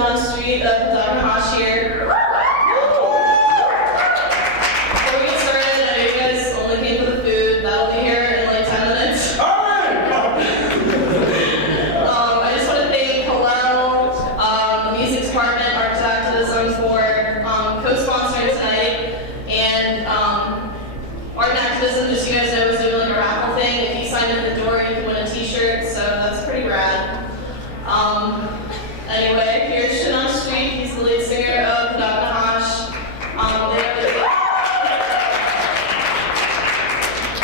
Shaanan Streett of Hash here. Before we get started, I know you guys only came for the food. That'll be here in like 10 minutes. I just want to thank Hillel, the music department, Arts Activism for co-sponsoring tonight. And Art and Activism, just so you guys know, is doing like a raffle thing. If you sign in the door, you can win a t-shirt, so that's pretty rad. Anyway, here's Shaanan Streett. He's the lead singer of Hash.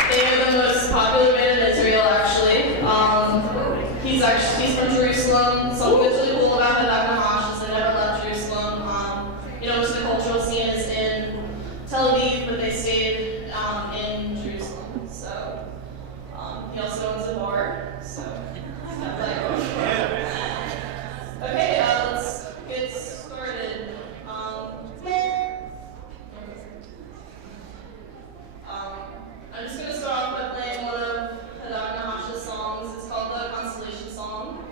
They are the most popular band in Israel, actually. He's from Jerusalem. Something that's really cool about Hash is they never left Jerusalem. Most of the cultural scene is in Tel Aviv, but they stayed in Jerusalem. So he also owns a bar. So it's kind of like. Okay, let's get started. I'm just going to start off by playing one of Hadak Nahash's songs. It's called the Constellation Song.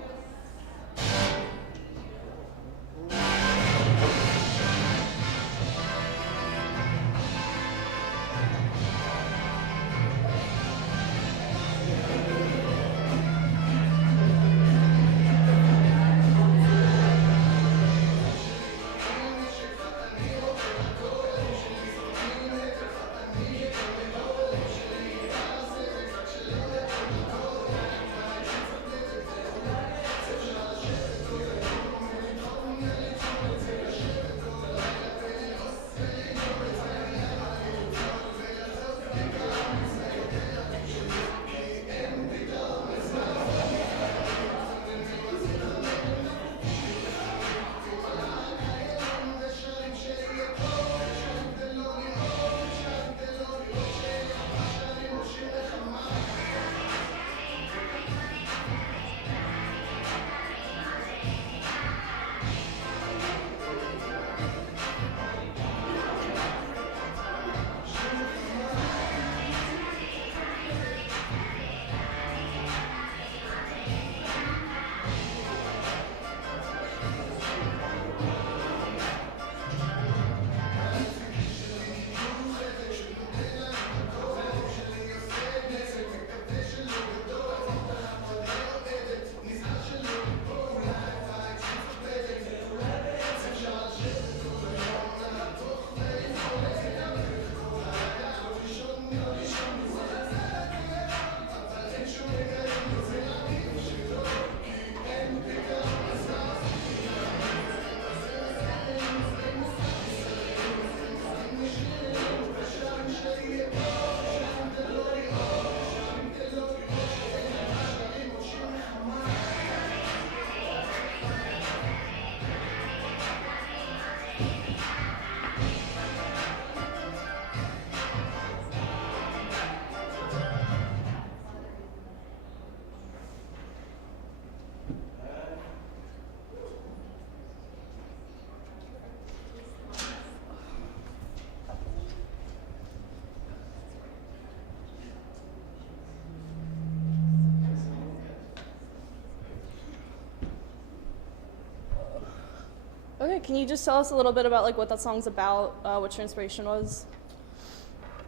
Okay, can you just tell us a little bit about like what that song's about, what your inspiration was?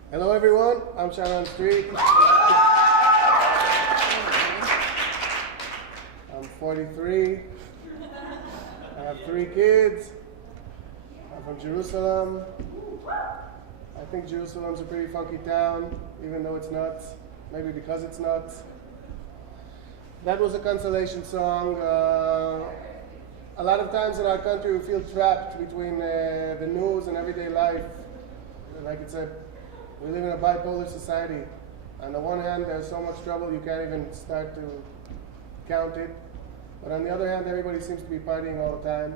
Hello everyone, I'm Shaanan Streett. I'm 43. I have 3 kids. I'm from Jerusalem. I think Jerusalem's a pretty funky town, even though it's not. Maybe because it's not. That was a consolation song. A lot of times in our country we feel trapped between the news and everyday life. Like we live in a bipolar society. On the one hand, there's so much trouble you can't even start to count it. But on the other hand, everybody seems to be partying all the time.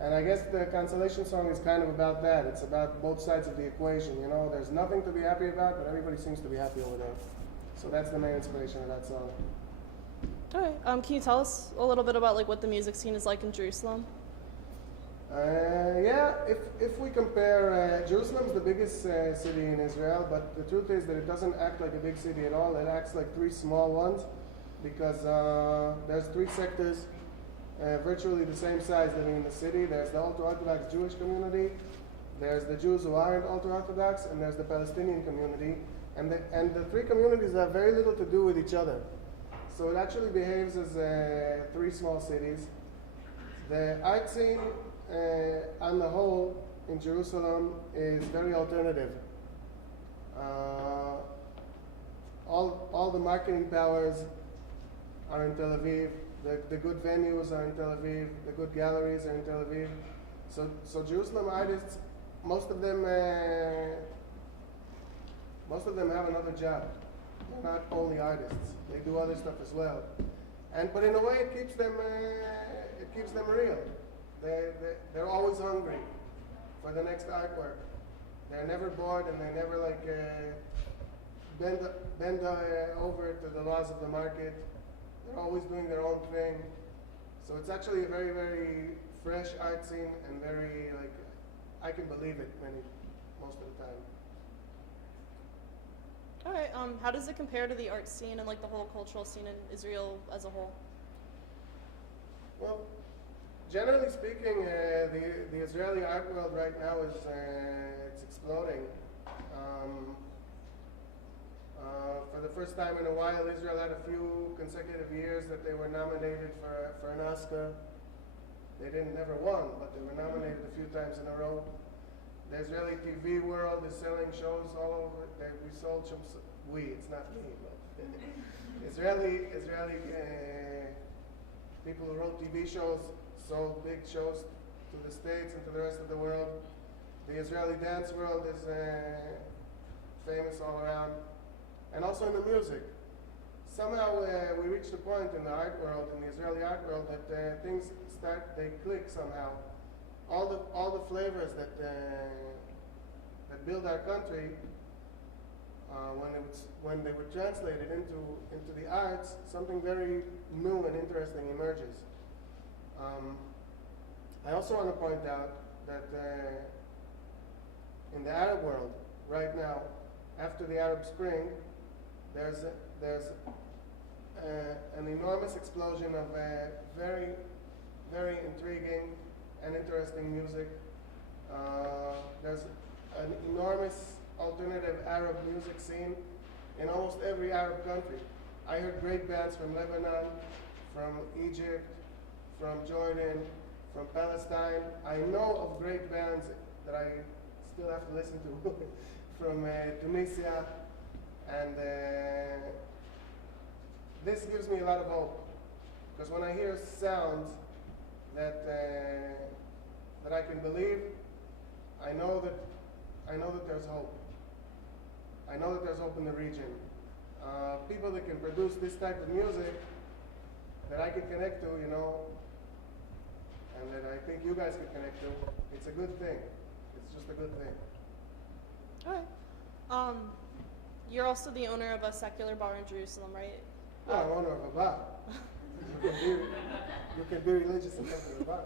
And I guess the consolation song is kind of about that. It's about both sides of the equation. There's nothing to be happy about, but everybody seems to be happy over there. So that's the main inspiration of that song. Okay, can you tell us a little bit about like what the music scene is like in Jerusalem? Yeah, if we compare, Jerusalem is the biggest city in Israel, but the truth is that it doesn't act like a big city at all. It acts like 3 small ones because there's 3 sectors virtually the same size living in the city. There's the ultra-Orthodox Jewish community, there's the Jews who aren't ultra-Orthodox, and there's the Palestinian community. And the three communities have very little to do with each other. So it actually behaves as three small cities. The art scene on the whole in Jerusalem is very alternative. All the marketing powers are in Tel Aviv. The good venues are in Tel Aviv. The good galleries are in Tel Aviv. So Jerusalem artists, most of them have another job. They're not only artists. They do other stuff as well. But in a way, it keeps them real. They're always hungry for the next artwork. They're never bored, and they never bend over to the laws of the market. They're always doing their own thing. So it's actually a very, very fresh art scene, and very I can believe it most of the time. All right. How does it compare to the art scene and the whole cultural scene in Israel as a whole? Well, generally speaking, the Israeli art world right now is it's exploding. For the first time in a while, Israel had a few consecutive years that they were nominated for an Oscar. They never won, but they were nominated a few times in a row. The Israeli TV world is selling shows all over. We sold some. It's not me, but Israeli people who wrote TV shows sold big shows to the States and to the rest of the world. The Israeli dance world is famous all around, and also in the music. Somehow we reached a point in the art world, in the Israeli art world, that things they click somehow. All the flavors that build our country, when they were translated into the arts, something very new and interesting emerges. I also want to point out that in the Arab world right now, after the Arab Spring, there's an enormous explosion of very, very intriguing and interesting music. There's an enormous alternative Arab music scene in almost every Arab country. I heard great bands from Lebanon, from Egypt, from Jordan, from Palestine. I know of great bands that I still have to listen to from Tunisia, and this gives me a lot of hope, because when I hear sounds that I can believe, I know that there's hope. I know that there's hope in the region. People that can produce this type of music that I can connect to, and that I think you guys can connect to, it's a good thing. It's just a good thing. All right. You're also the owner of a secular bar in Jerusalem, right? No, I'm owner of a bar. You can be religious and come to the bar.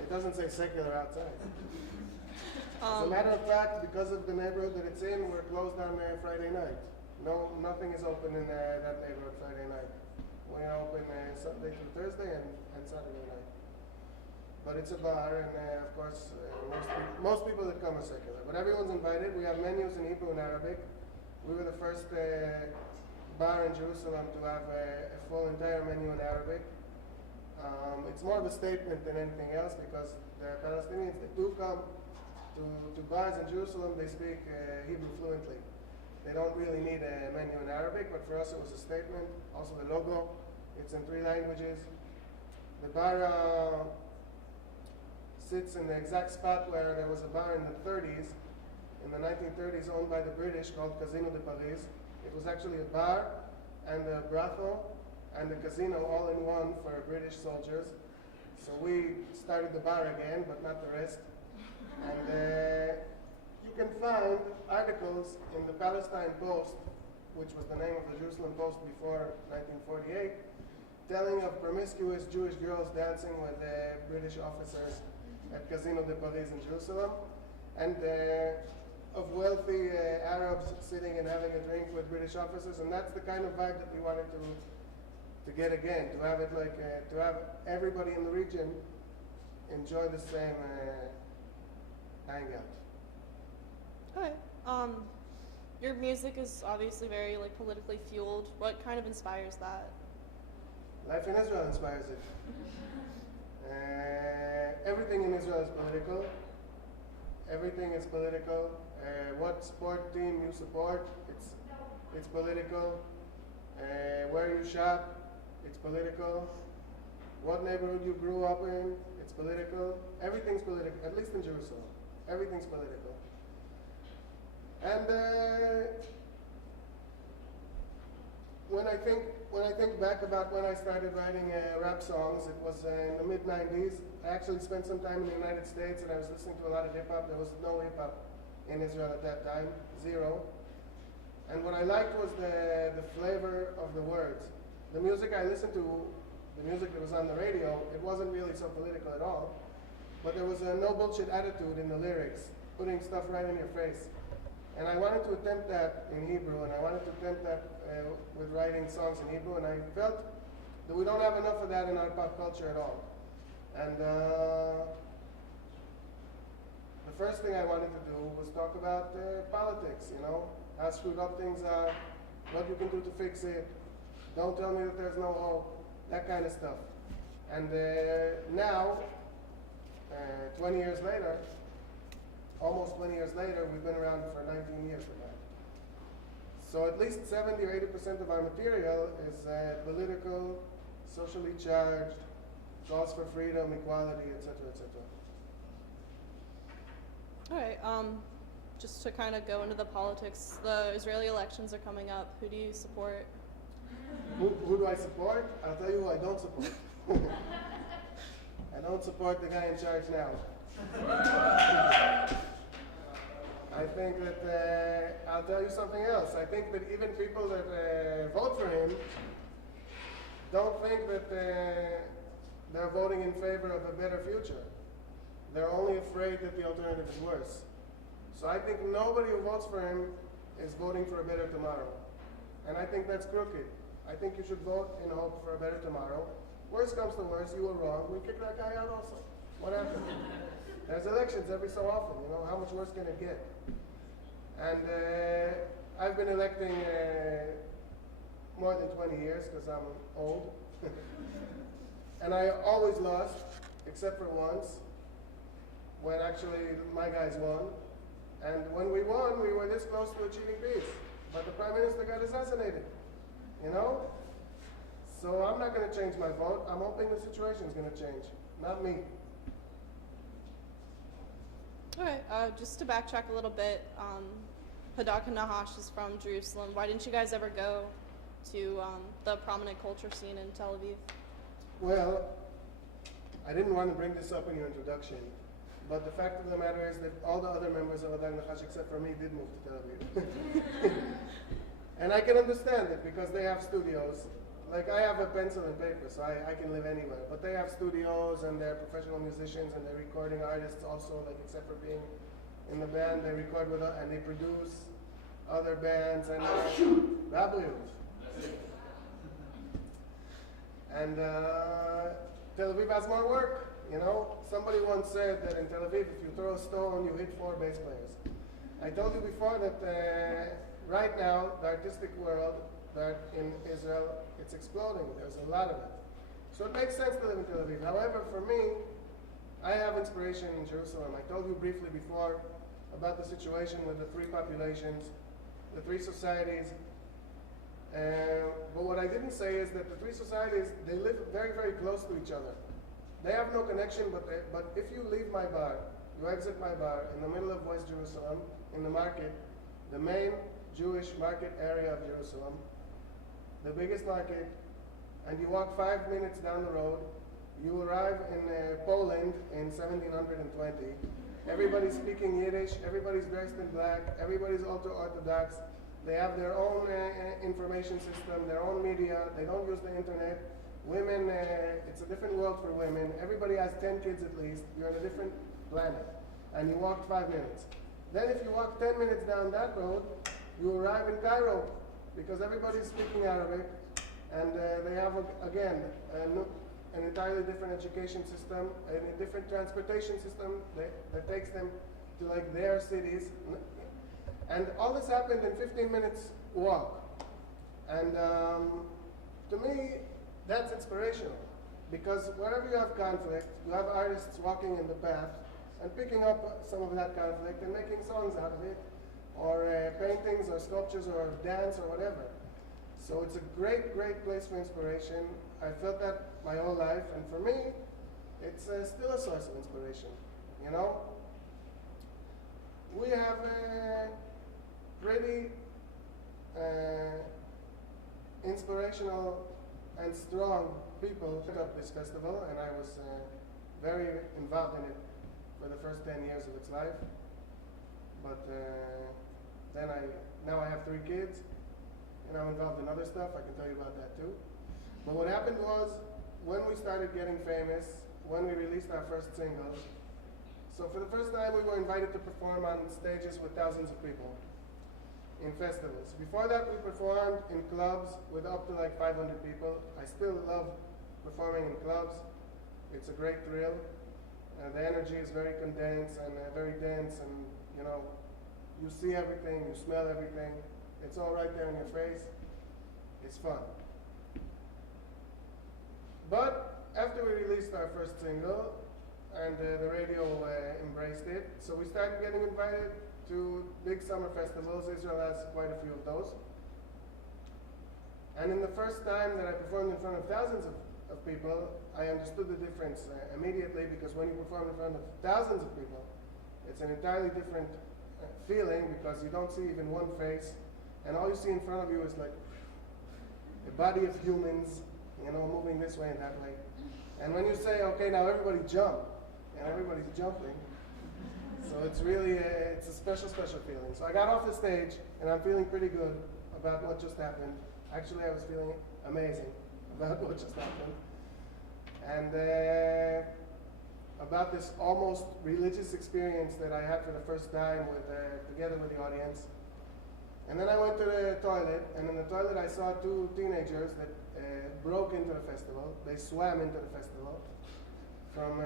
It doesn't say secular outside. As a matter of fact, because of the neighborhood that it's in, we're closed on Friday night. No, nothing is open in that neighborhood Friday night. We're open Sunday through Thursday and Saturday night. But it's a bar, and of course, most people that come are secular. But everyone's invited. We have menus in Hebrew and Arabic. We were the first bar in Jerusalem to have a full entire menu in Arabic. It's more of a statement than anything else, because the Palestinians that do come to bars in Jerusalem, they speak Hebrew fluently. They don't really need a menu in Arabic, but for us it was a statement. Also the logo, it's in 3 languages. The bar sits in the exact spot where there was a bar in the 30s, in the 1930s, owned by the British, called Casino de Paris. It was actually a bar and a brothel and a casino all in one for British soldiers. So we started the bar again, but not the rest. And you can find articles in the Palestine Post, which was the name of the Jerusalem Post before 1948, telling of promiscuous Jewish girls dancing with British officers at Casino de Paris in Jerusalem, and of wealthy Arabs sitting and having a drink with British officers. And that's the kind of vibe that we wanted to get again, to have it like, to have everybody in the region enjoy the same hangout. Okay. Your music is obviously very like politically fueled. What kind of inspires that? Life in Israel inspires it. Everything in Israel is political. Everything is political. What sport team you support, it's political. Where you shop, it's political. What neighborhood you grew up in, it's political. Everything's political, at least in Jerusalem. Everything's political. And when I think back about when I started writing rap songs, it was in the mid-90s. I actually spent some time in the United States and I was listening to a lot of hip-hop. There was no hip-hop in Israel at that time, zero. And what I liked was the flavor of the words. The music I listened to, the music that was on the radio, it wasn't really so political at all. But there was a no bullshit attitude in the lyrics, putting stuff right in your face. And I wanted to attempt that in Hebrew, and I wanted to attempt that with writing songs in Hebrew, and I felt that we don't have enough of that in our pop culture at all. And the first thing I wanted to do was talk about politics, you know, how screwed up things are, what you can do to fix it, don't tell me that there's no hope, that kind of stuff. And now, 20 years later, almost 20 years later, we've been around for 19 years for that. So at least 70 or 80% of our material is political, socially charged, calls for freedom, equality, etc., etc. All right. Just to kind of go into the politics, the Israeli elections are coming up. Who do you support? Who do I support? I'll tell you who I don't support. I don't support the guy in charge now. I think that, I'll tell you something else. I think that even people that vote for him don't think that they're voting in favor of a better future. They're only afraid that the alternative is worse. So I think nobody who votes for him is voting for a better tomorrow. And I think that's crooked. I think you should vote in hope for a better tomorrow. Worst comes to worst, you were wrong. We kick that guy out also. What happened? There's elections every so often, you know, how much worse can it get? And I've been electing more than 20 years because I'm old. And I always lost, except for once, when actually my guys won. And when we won, we were this close to achieving peace. But the Prime Minister got assassinated, you know? So I'm not going to change my vote. I'm hoping the situation is going to change, not me. All right. Just to backtrack a little bit, Hadak and Nahash is from Jerusalem. Why didn't you guys ever go to the prominent culture scene in Tel Aviv? Well, I didn't want to bring this up in your introduction, but the fact of the matter is that all the other members of Hadak and Nahash, except for me, did move to Tel Aviv. And I can understand it because they have studios. Like, I have a pencil and paper, so I can live anywhere. But they have studios, and they're professional musicians, and they're recording artists also, like, except for being in the band, they record with us, and they produce other bands, and and Tel Aviv has more work, you know? Somebody once said that in Tel Aviv, if you throw a stone, you hit 4 bass players. I told you before that right now, the artistic world that in Israel, it's exploding. There's a lot of it. So it makes sense to live in Tel Aviv. However, for me, I have inspiration in Jerusalem. I told you briefly before about the situation with the 3 populations, the 3 societies. But what I didn't say is that the 3 societies, they live very, very close to each other. They have no connection, but if you leave my bar, you exit my bar in the middle of West Jerusalem, in the market, the main Jewish market area of Jerusalem, the biggest market, and you walk 5 minutes down the road, you arrive in Poland in 1720. Everybody's speaking Yiddish, everybody's dressed in black, everybody's ultra-Orthodox. They have their own information system, their own media, they don't use the internet. Women, it's a different world for women. Everybody has 10 kids at least. You're on a different planet. And you walked 5 minutes. Then if you walk 10 minutes down that road, you arrive in Cairo, because everybody's speaking Arabic, And they have, again, an entirely different education system, and a different transportation system that takes them to like their cities. And all this happened in 15 minutes walk. And to me, that's inspirational. Because wherever you have conflict, you have artists walking in the path and picking up some of that conflict and making songs out of it, or paintings or sculptures or dance or whatever. So it's a great, great place for inspiration. I felt that my whole life, and for me, it's still a source of inspiration, you know? We have pretty inspirational and strong people set up this festival, and I was very involved in it for the first 10 years of its life. But then now I have 3 kids, and I'm involved in other stuff. I can tell you about that too. But what happened was, when we started getting famous, when we released our first single, so for the first time we were invited to perform on stages with thousands of people in festivals. Before that we performed in clubs with up to like 500 people. I still love performing in clubs. It's a great thrill. The energy is very condensed and very dense, and you know, you see everything, you smell everything. It's all right there in your face. It's fun. But after we released our first single, and the radio embraced it, so we started getting invited to big summer festivals. Israel has quite a few of those. And in the first time that I performed in front of thousands of people, I understood the difference immediately, because when you perform in front of thousands of people, it's an entirely different feeling, because you don't see even one face, and all you see in front of you is like a body of humans, you know, moving this way and that way. And when you say, okay, now everybody jump, and everybody's jumping, so it's really it's a special, special feeling. So I got off the stage, and I'm feeling pretty good about what just happened. Actually, I was feeling amazing about what just happened. And about this almost religious experience that I had for the first time together with the audience. And then I went to the toilet, and in the toilet I saw 2 teenagers that broke into the festival. They swam into the festival from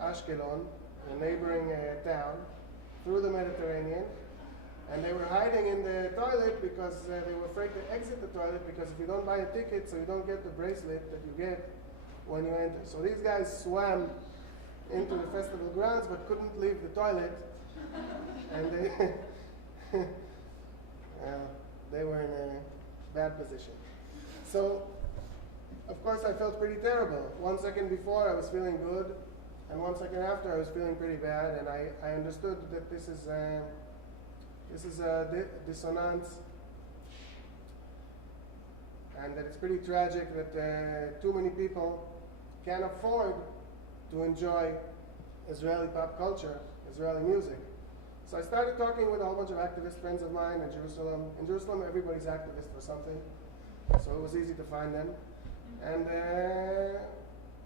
Ashkelon, a neighboring town, through the Mediterranean. And they were hiding in the toilet because they were afraid to exit the toilet, because if you don't buy a ticket, so you don't get the bracelet that you get when you enter. So these guys swam into the festival grounds but couldn't leave the toilet. And they were in a bad position. So, of course, I felt pretty terrible. 1 second before I was feeling good, and 1 second after I was feeling pretty bad, and I understood that this is a dissonance, and that it's pretty tragic that too many people can't afford to enjoy Israeli pop culture, Israeli music. So I started talking with a whole bunch of activist friends of mine in Jerusalem. In Jerusalem, everybody's activist for something, so it was easy to find them. And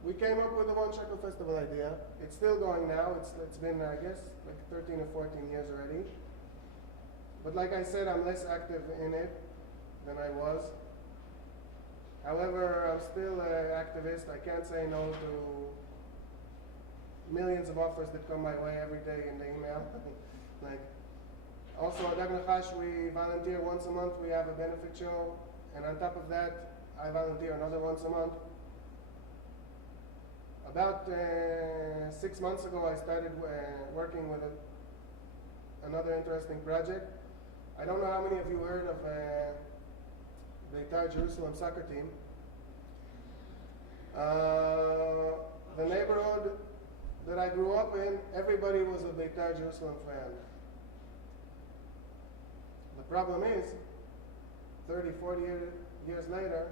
we came up with the One Shekel Festival idea. It's still going now. It's been, I guess, like 13 or 14 years already. But like I said, I'm less active in it than I was. However, I'm still an activist. I can't say no to millions of offers that come my way every day in the email. Like, also at Dag Nachash, we volunteer once a month. We have a benefit show, and on top of that, I volunteer another once a month. About 6 months ago, I started working with another interesting project. I don't know how many of you heard of the entire Jerusalem soccer team. The neighborhood that I grew up in, everybody was a Beitar Jerusalem fan. The problem is, 30, 40 years later,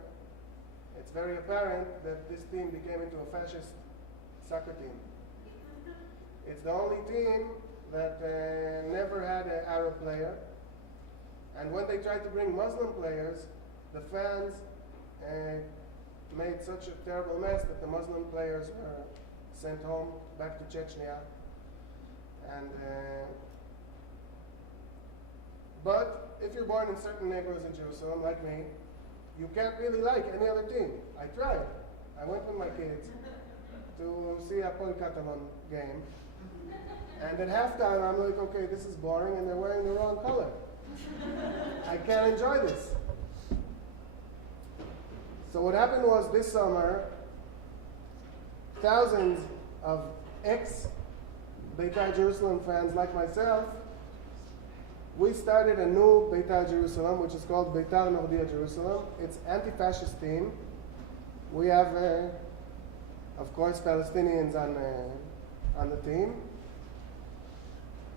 it's very apparent that this team became into a fascist soccer team. It's the only team that never had an Arab player. And when they tried to bring Muslim players, the fans made such a terrible mess that the Muslim players were sent home back to Chechnya. And but if you're born in certain neighborhoods in Jerusalem, like me, you can't really like any other team. I tried. I went with my kids to see a Hapoel Catalan game. And at halftime, I'm like, okay, this is boring, and they're wearing the wrong color. I can't enjoy this. So what happened was this summer, thousands of ex-Beitar Jerusalem fans like myself, we started a new Beitar Jerusalem, which is called Beitar Nordia Jerusalem. It's anti-fascist team. We have, of course, Palestinians on the team.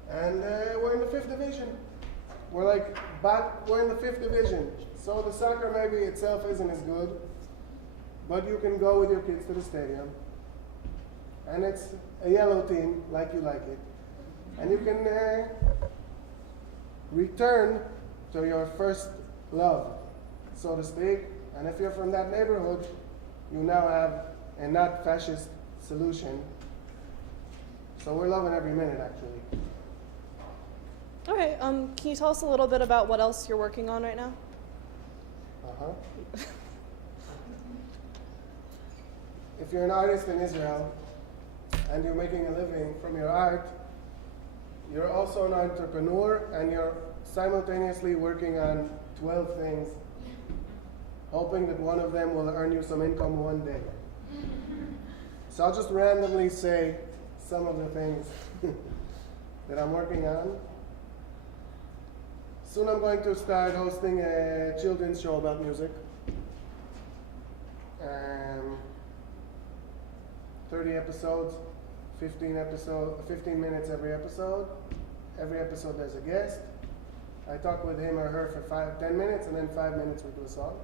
And we're in the 5th division. We're in the 5th division. So the soccer maybe itself isn't as good, but you can go with your kids to the stadium. And it's a yellow team, like you like it. And you can return to your first love, so to speak. And if you're from that neighborhood, you now have a not fascist solution. So we're loving every minute, actually. Okay, can you tell us a little bit about what else you're working on right now? If you're an artist in Israel and you're making a living from your art, you're also an entrepreneur and you're simultaneously working on 12 things, hoping that one of them will earn you some income one day. So I'll just randomly say some of the things that I'm working on. Soon I'm going to start hosting a children's show about music. 30 episodes, 15 minutes every episode. Every episode there's a guest. I talk with him or her for 10 minutes, and then 5 minutes we do a song.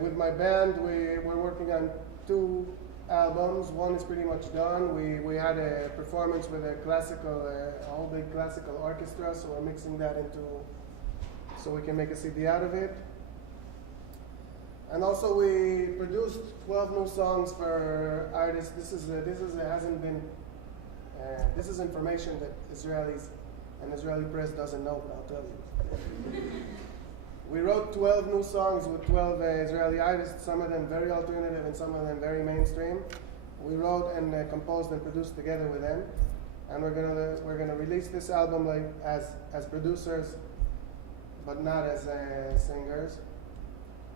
With my band, we're working on 2 albums. One is pretty much done. We had a performance with a whole big classical orchestra, so we're mixing that so we can make a CD out of it. And also we produced 12 new songs for artists. This is information that Israelis and Israeli press doesn't know, but I'll tell you. We wrote 12 new songs with 12 Israeli artists, some of them very alternative and some of them very mainstream. We wrote and composed and produced together with them. And we're gonna release this album as producers, but not as singers.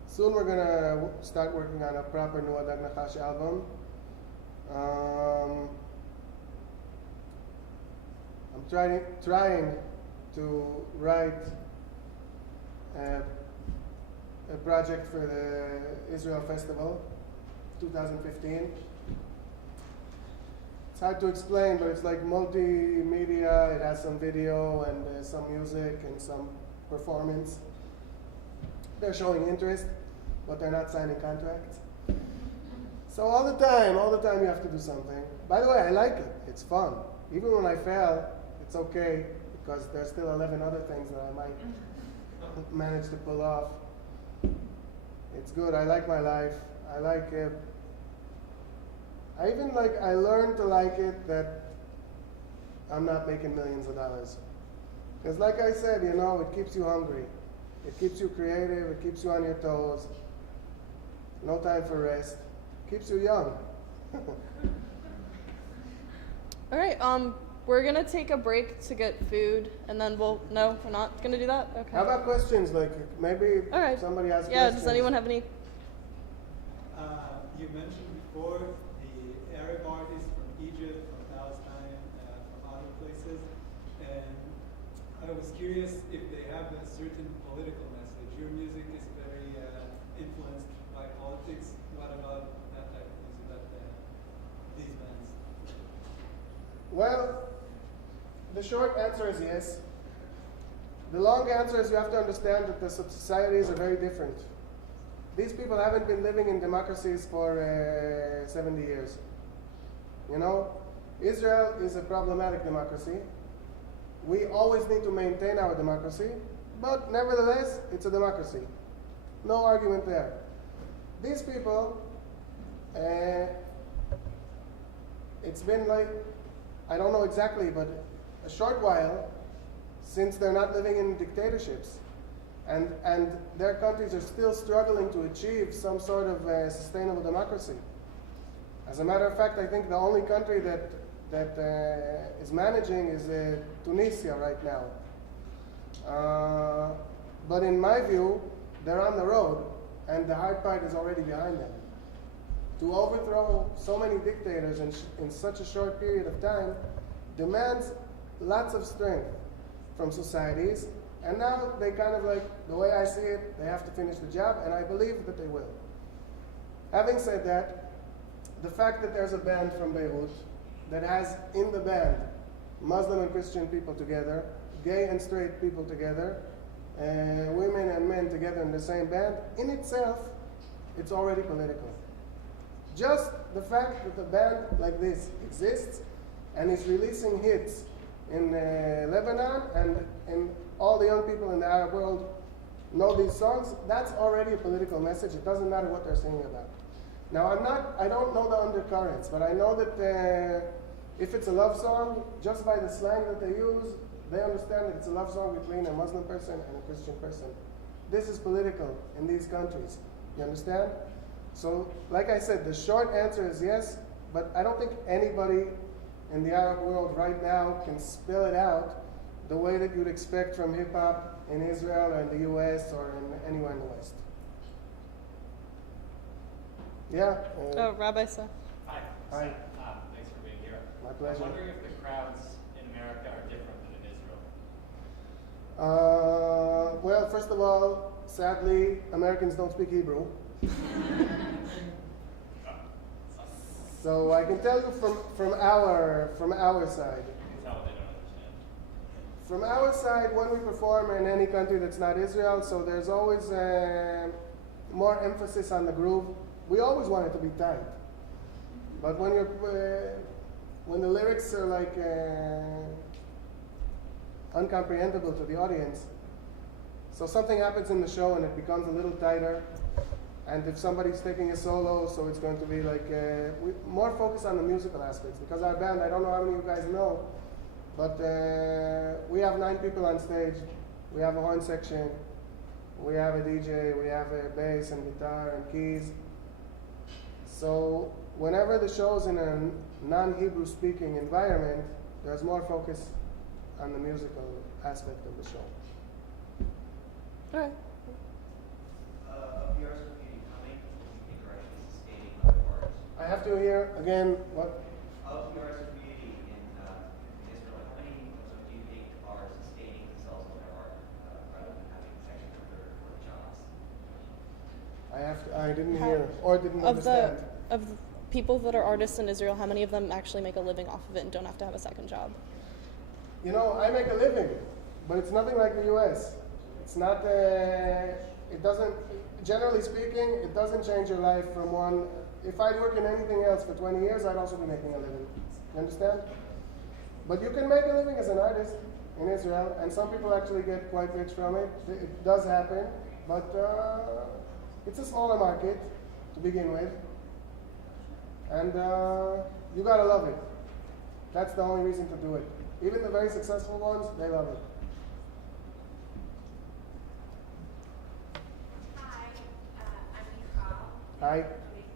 Soon we're gonna start working on a proper new Adag Nachash album. I'm trying to write a project for the Israel Festival 2015. It's hard to explain, but it's like multimedia. It has some video and some music and some performance. They're showing interest, but they're not signing contracts. So all the time you have to do something. By the way, I like it. It's fun. Even when I fail, it's okay, because there's still 11 other things that I might manage to pull off. It's good. I like my life. I like it. I learned to like it that I'm not making millions of dollars. Because like I said, it keeps you hungry. It keeps you creative. It keeps you on your toes. No time for rest. Keeps you young. All right, we're gonna take a break to get food, and then we're not gonna do that? Okay. How about questions? Maybe all right. Somebody has yeah, questions. Does anyone have any? You mentioned before the Arab artists from Egypt, from Palestine, from other places, and I was curious if they have a certain political message. Your music is very influenced by politics. What about that type of music, these bands? Well, the short answer is yes. The long answer is you have to understand that the societies are very different. These people haven't been living in democracies for 70 years. Israel is a problematic democracy. We always need to maintain our democracy, but nevertheless, it's a democracy. No argument there. These people, it's been I don't know exactly, but a short while since they're not living in dictatorships. And their countries are still struggling to achieve some sort of sustainable democracy. As a matter of fact, I think the only country that is managing is Tunisia right now. But in my view, they're on the road, and the hard part is already behind them. To overthrow so many dictators in such a short period of time demands lots of strength from societies, and now they kind of like, the way I see it, they have to finish the job, and I believe that they will. Having said that, the fact that there's a band from Beirut that has in the band Muslim and Christian people together, gay and straight people together, women and men together in the same band, in itself, it's already political. Just the fact that a band like this exists and is releasing hits in Lebanon and all the young people in the Arab world know these songs, that's already a political message. It doesn't matter what they're singing about. Now, I don't know the undercurrents, but I know that if it's a love song, just by the slang that they use, they understand that it's a love song between a Muslim person and a Christian person. This is political in these countries. You understand? So, like I said, the short answer is yes, but I don't think anybody in the Arab world right now can spell it out the way that you'd expect from hip-hop in Israel or in the US or in anywhere in the West. Yeah. Rabbi Seth. Hi. Hi. Thanks for being here. My pleasure. I'm wondering if the crowds in America are different than in Israel. Well, first of all, sadly, Americans don't speak Hebrew. So I can tell you from our side. You can tell they don't understand. From our side, when we perform in any country that's not Israel, so there's always more emphasis on the groove. We always want it to be tight, but when the lyrics are like uncomprehendable to the audience, so something happens in the show and it becomes a little tighter. And if somebody's taking a solo, so it's going to be like more focus on the musical aspects. Because our band, I don't know how many of you guys know, but we have 9 people on stage. We have a horn section, we have a DJ, we have a bass and guitar and keys. So whenever the show's in a non-Hebrew speaking environment, there's more focus on the musical aspect of the show. All right. Of yours will be coming, do you think are actually sustaining other parts? I have to hear again what? Of yours community in Israel, how many of do you think are sustaining themselves on their art rather than having second or third or fourth jobs? I didn't hear or didn't understand. Of people that are artists in Israel, how many of them actually make a living off of it and don't have to have a second job? You know, I make a living, but it's nothing like the U.S. It's not, it doesn't, generally speaking, it doesn't change your life from one. If I'd work in anything else for 20 years, I'd also be making a living. You understand? But you can make a living as an artist in Israel, and some people actually get quite rich from it. It does happen, but it's a smaller market to begin with. And you gotta love it. That's the only reason to do it. Even the very successful ones, they love it. Hi, I'm Michal. Hi. Thank you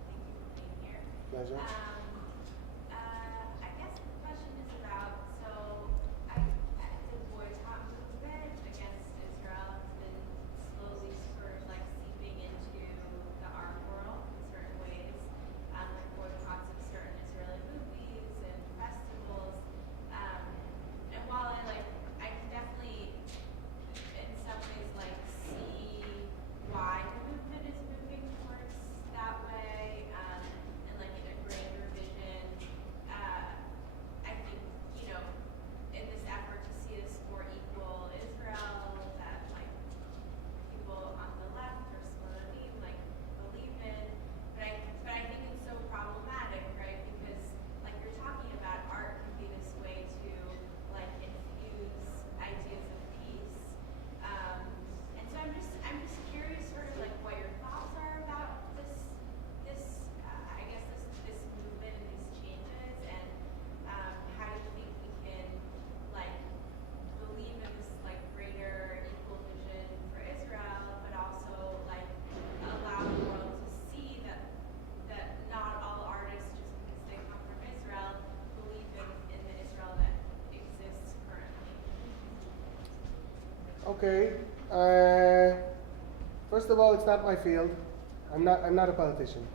for being here. Pleasure. I guess the question is about, the boycott movement against Israel has been slowly sort of like seeping into the art world in certain ways, like boycotts of certain Israeli movies and festivals. And while I can definitely, in some ways, see why the movement is moving towards that way, and in a grander Okay. First of all, it's not my field. I'm not a politician.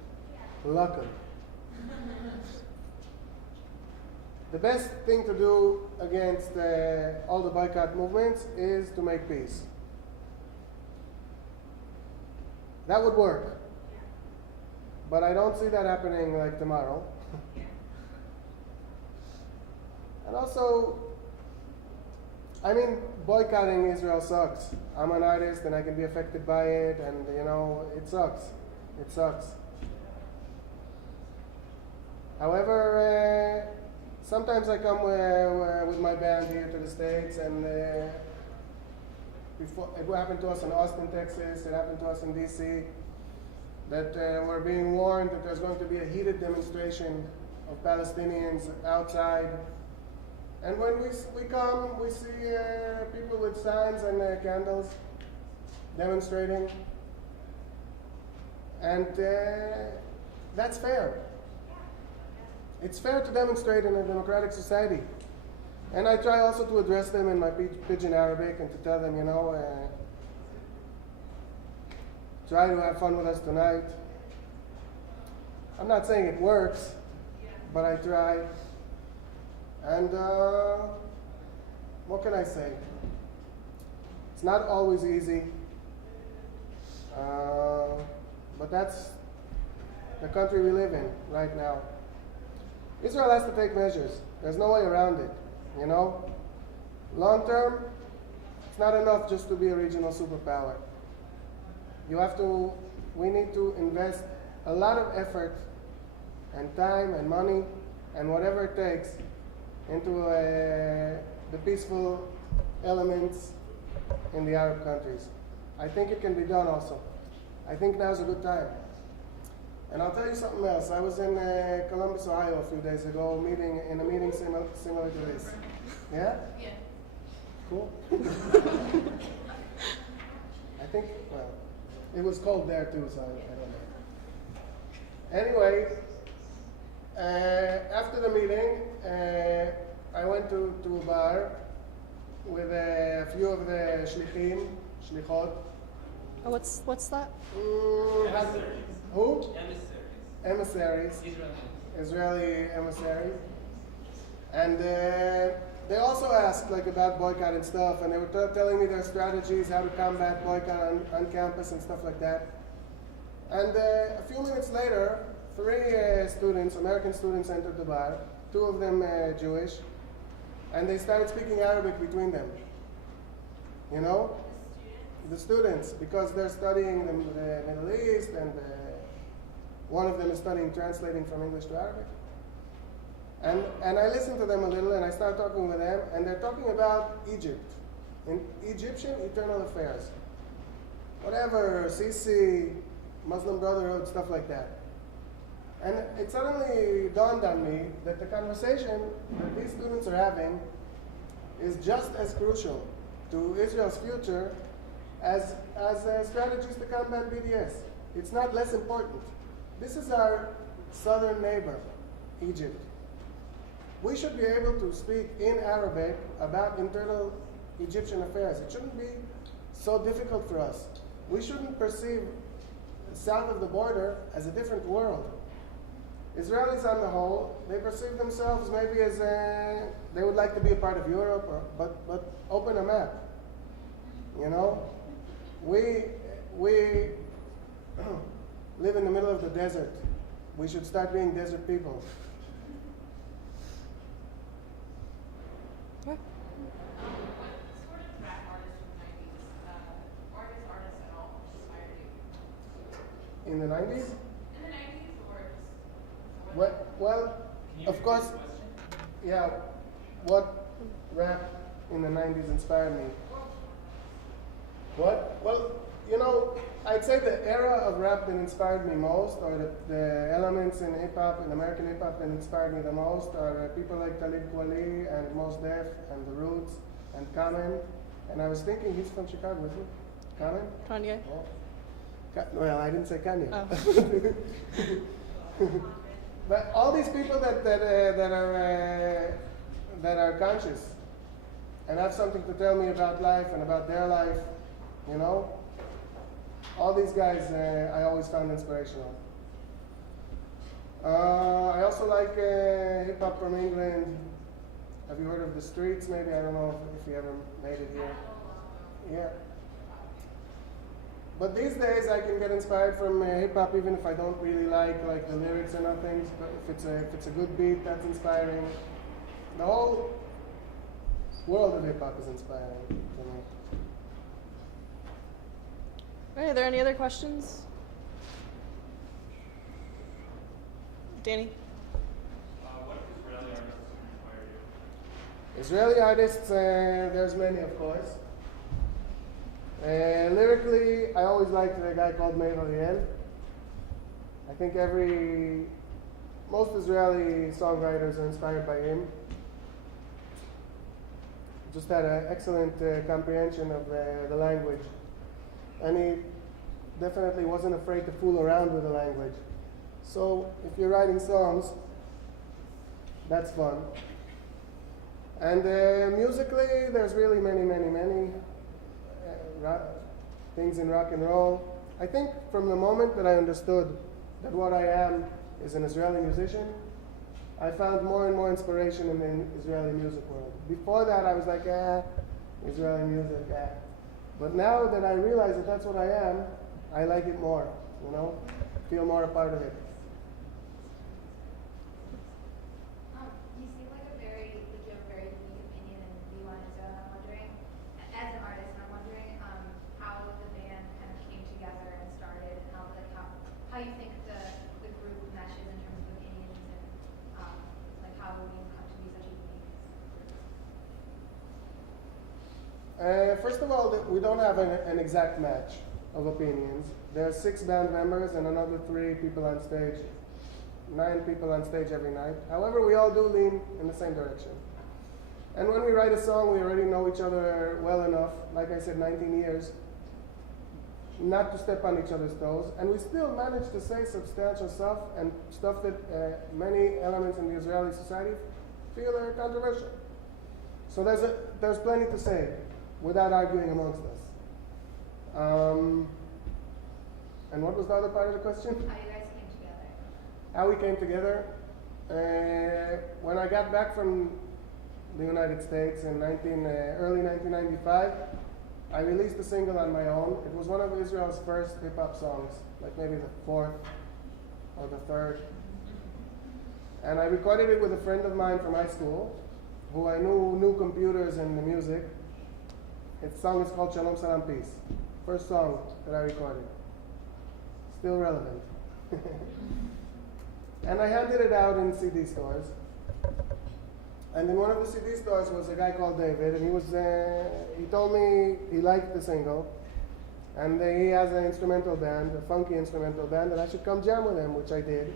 Luckily. The best thing to do against all the boycott movements is to make peace. That would work. But I don't see that happening like tomorrow. And also, I mean, boycotting Israel sucks. I'm an artist and I can be affected by it, and you know, it sucks. It sucks. However, sometimes I come with my band here to the States, and before, it happened to us in Austin, Texas, it happened to us in DC, that we're being warned that there's going to be a heated demonstration of Palestinians outside. And when we come, we see people with signs and candles demonstrating. And that's fair. It's fair to demonstrate in a democratic society. And I try also to address them in my pidgin Arabic and to tell them, you know, try to have fun with us tonight. I'm not saying it works, but I try. And what can I say? It's not always easy, but that's the country we live in right now. Israel has to take measures. There's no way around it, you know? Long term, it's not enough just to be a regional superpower. We need to invest a lot of effort and time and money and whatever it takes into the peaceful elements in the Arab countries. I think it can be done also. I think now's a good time. And I'll tell you something else. I was in Columbus, Ohio a few days ago, in a meeting similar to this. Yeah? Yeah. Cool. I think, well, it was cold there too, so I don't know. Anyway, after the meeting, I went to a bar with a few of the shlichim, shlichot. Oh, what's that? Who? Emissaries. Emissaries. Israeli. Israeli emissaries. And they also asked like about boycott and stuff, and they were telling me their strategies, how to combat boycott on campus and stuff like that. And a few minutes later, 3 students, American students, entered the bar, 2 of them Jewish, and they started speaking Arabic between them. You know? The students, because they're studying the Middle East, and one of them is studying translating from English to Arabic. And I listened to them a little, and I started talking with them, and they're talking about Egypt, in Egyptian internal affairs. Whatever, Sisi, Muslim Brotherhood, stuff like that. And it suddenly dawned on me that the conversation that these students are having is just as crucial to Israel's future as strategies to combat BDS. It's not less important. This is our southern neighbor, Egypt. We should be able to speak in Arabic about internal Egyptian affairs. It shouldn't be so difficult for us. We shouldn't perceive south of the border as a different world. Israelis on the whole, they perceive themselves maybe as they would like to be a part of Europe, but open a map. You know, we live in the middle of the desert. We should start being desert people. What sort of rap artists from the 90s, artists at all, inspired you? In the 90s? In the 90s or just... Well, Can you of repeat course, the question? yeah. What rap in the 90s inspired me? What? Well, you know, I'd say the era of rap that inspired me most, or the elements in hip-hop, in American hip-hop that inspired me the most, are people like Talib Kweli and Mos Def and The Roots and Common. And I was thinking, he's from Chicago, isn't he? Common? Kanye. Yeah. Well, I didn't say Kanye. Oh. But all these people that are conscious, and have something to tell me about life and about their life, you know. All these guys I always found inspirational. I also like hip hop from England. Have you heard of the Streets? Maybe, I don't know if you ever made it here. Yeah. But these days I can get inspired from hip hop even if I don't really like the lyrics and things. But if it's a good beat, that's inspiring. The whole world of hip hop is inspiring to me. All right, are there any other questions? Danny? What Israeli artists inspire you? Israeli artists, there's many, of course. Lyrically, I always liked a guy called Meir Ariel. I think most Israeli songwriters are inspired by him. Just had an excellent comprehension of the language. And he definitely wasn't afraid to fool around with the language. So if you're writing songs, that's fun. And musically, there's really many things in rock and roll. I think from the moment that I understood that what I am is an Israeli musician, I found more and more inspiration in the Israeli music world. Before that, I was like, Israeli music, But now that I realize that that's what I am, I like it more, you know? Feel more a part of it. You seem like you have a very unique opinion and view on Israel. I'm wondering, as an artist, I'm wondering how the band kind of came together and started, and how you think the group meshes in terms of opinions, and like how you come to be such a unique group. First of all, we don't have an exact match of opinions. There are 6 band members and another 3 people on stage. 9 people on stage every night. However, we all do lean in the same direction. And when we write a song, we already know each other well enough, like I said, 19 years, not to step on each other's toes. And we still manage to say substantial stuff and stuff that many elements in the Israeli society feel are controversial. So there's plenty to say without arguing amongst us. And what was the other part of the question? How you guys came together. How we came together? When I got back from the United States in early 1995, I released a single on my own. It was one of Israel's first hip-hop songs, like maybe the 4th or the 3rd. And I recorded it with a friend of mine from high school, who I knew computers and the music. Its song is called Shalom Salam Peace. First song that I recorded. Still relevant. And I handed it out in CD stores. And in one of the CD stores was a guy called David, and he told me he liked the single, and he has an instrumental band, a funky instrumental band, and I should come jam with him, which I did.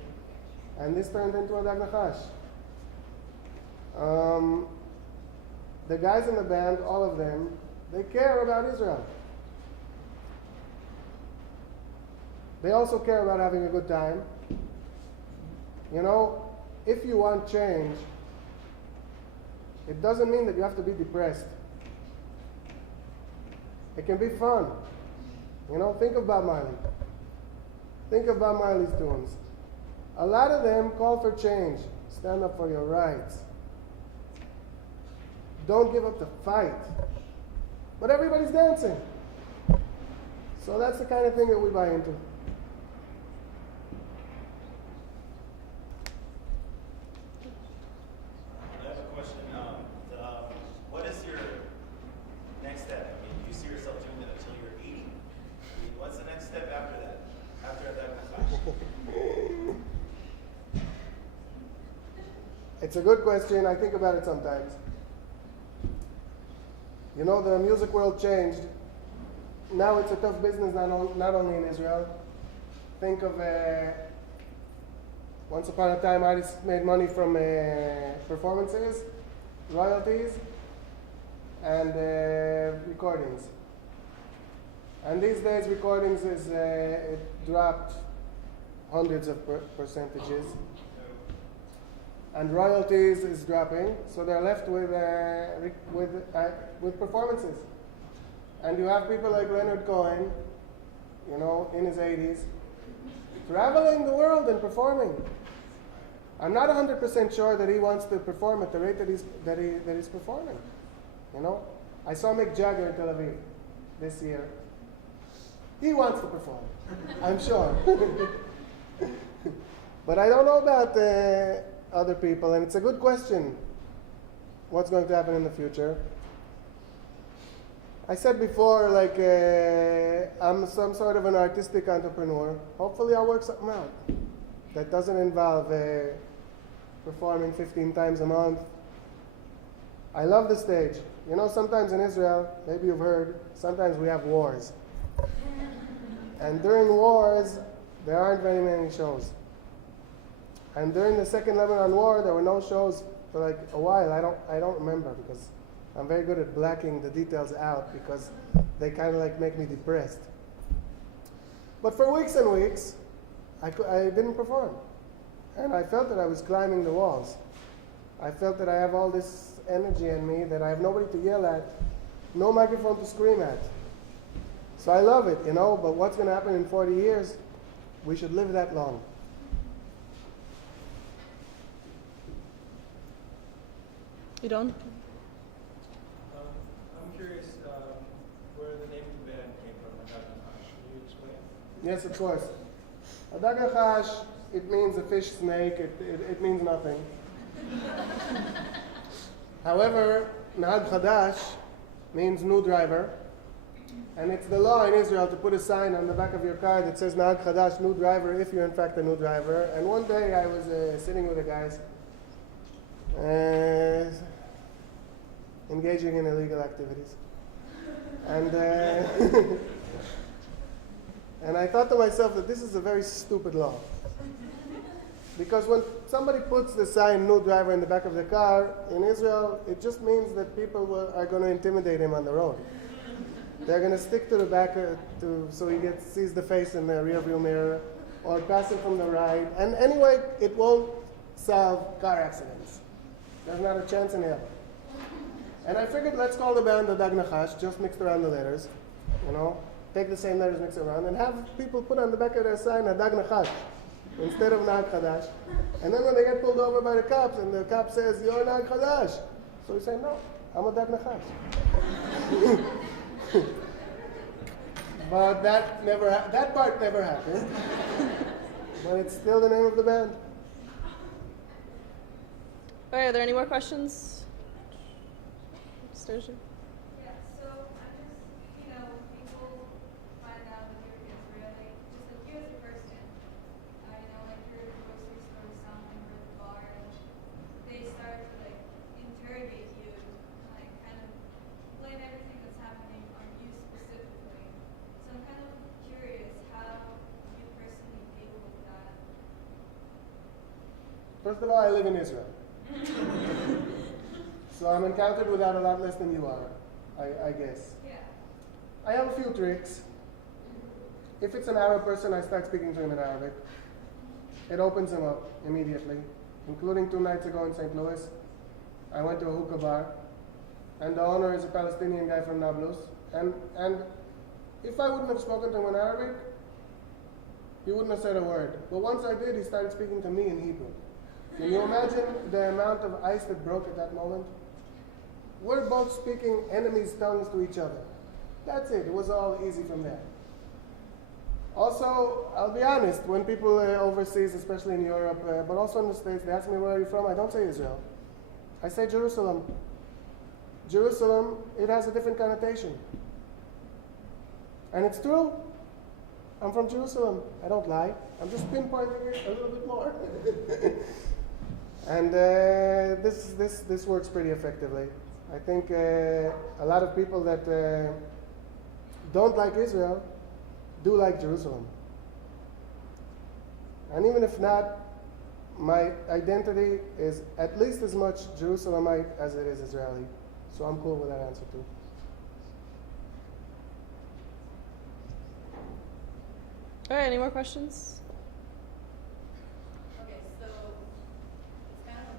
And this turned into a Dag Nachash. The guys in the band, all of them, they care about Israel. They also care about having a good time. You know, if you want change, it doesn't mean that you have to be depressed. It can be fun. You know, think of Bob Marley. Think of Bob Marley's tunes. A lot of them call for change. Stand up for your rights. Don't give up the fight. But everybody's dancing. So that's the kind of thing that we buy into. I have a question. What is your next step? I mean, do you see yourself doing that until you're 80? I mean, what's the next step after that? After that? It's a good question. I think about it sometimes. You know, the music world changed. Now it's a tough business, not only in Israel. Think of once upon a time, artists made money from performances, royalties, and recordings. And these days, recordings it dropped hundreds of percentages. and royalties is dropping, so they're left with performances. And you have people like Leonard Cohen, you know, in his 80s, traveling the world and performing. I'm not 100% sure that he wants to perform at the rate that he's performing. You know, I saw Mick Jagger in Tel Aviv this year. He wants to perform, I'm sure. But I don't know about other people, and it's a good question. What's going to happen in the future? I said before, like, I'm some sort of an artistic entrepreneur. Hopefully I'll work something out that doesn't involve performing 15 times a month. I love the stage. You know, sometimes in Israel, maybe you've heard, sometimes we have wars. And during wars, there aren't very many shows. And during the Second Lebanon War, there were no shows for like a while. I don't remember, because I'm very good at blacking the details out, because they kind of like make me depressed. But for weeks and weeks, I didn't perform. And I felt that I was climbing the walls. I felt that I have all this energy in me, that I have nobody to yell at, no microphone to scream at. So I love it, you know, but what's going to happen in 40 years? We should live that long. You don't? I'm curious where the name of the band came from. Can you explain? Yes, of course. Adag Nachash, it means a fish snake. It means nothing. However, Nahag Chadash means new driver. And it's the law in Israel to put a sign on the back of your car that says Nahag Chadash, new driver, if you're in fact a new driver. And one day I was sitting with the guys, engaging in illegal activities. And and I thought to myself that this is a very stupid law. Because when somebody puts the sign "new driver" in the back of the car, in Israel, it just means that people are going to intimidate him on the road. They're going to stick to the back so he sees the face in the rearview mirror, or pass him from the right. And anyway, it won't solve car accidents. There's not a chance in hell. And I figured, let's call the band Adag Nachash, just mixed around the letters, you know, take the same letters, mix around, and have people put on the back of their sign Adag Nachash instead of Nahag Chadash. And then when they get pulled over by the cops, and the cop says, "You're Nahag Chadash," so we say, "No, I'm Adag Nachash." But that part never happened. But it's still the name of the band. All right, are there any more questions? Sturgeon? Yeah, so I'm just, when people find out that you're Israeli, just like you as a person, like you're at the grocery store or something, or at the bar, and they start to like interrogate you, like kind of blame everything that's happening on you specifically. So I'm kind of curious how you personally deal with that. First of all, I live in Israel. So I'm encountered with that a lot less than you are, I guess. Yeah. I have a few tricks. If it's an Arab person, I start speaking to him in Arabic. It opens him up immediately, including 2 nights ago in St. Louis. I went to a hookah bar, and the owner is a Palestinian guy from Nablus. And if I wouldn't have spoken to him in Arabic, he wouldn't have said a word. But once I did, he started speaking to me in Hebrew. Can you imagine the amount of ice that broke at that moment? We're both speaking enemies' tongues to each other. That's it. It was all easy from there. Also, I'll be honest, when people overseas, especially in Europe, but also in the States, they ask me, where are you from? I don't say Israel. I say Jerusalem. Jerusalem, it has a different connotation. And it's true. I'm from Jerusalem. I don't lie. I'm just pinpointing it a little bit more. And this works pretty effectively. I think a lot of people that don't like Israel do like Jerusalem. And even if not, my identity is at least as much Jerusalemite as it is Israeli. So I'm cool with that answer too. All right, any more questions? Okay, so it's kind of a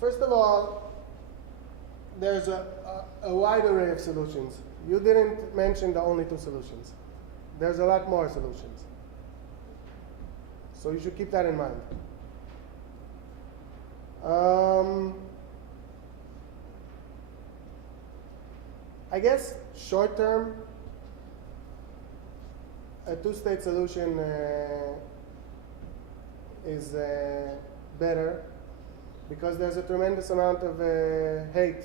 First of all, there's a wide array of solutions. You didn't mention the only two solutions. There's a lot more solutions. So you should keep that in mind. I guess short term, a two-state solution is better because there's a tremendous amount of hate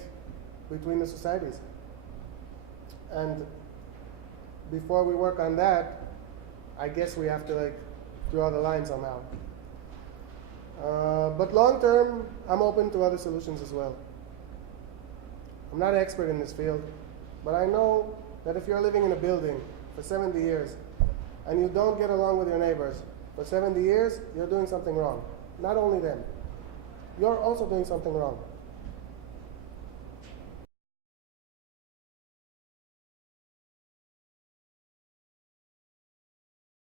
between the societies. And before we work on that, I guess we have to draw the line somehow. But long term, I'm open to other solutions as well. I'm not an expert in this field, but I know that if you're living in a building for 70 years and you don't get along with your neighbors for 70 years, you're doing something wrong. Not only them, you're also doing something wrong.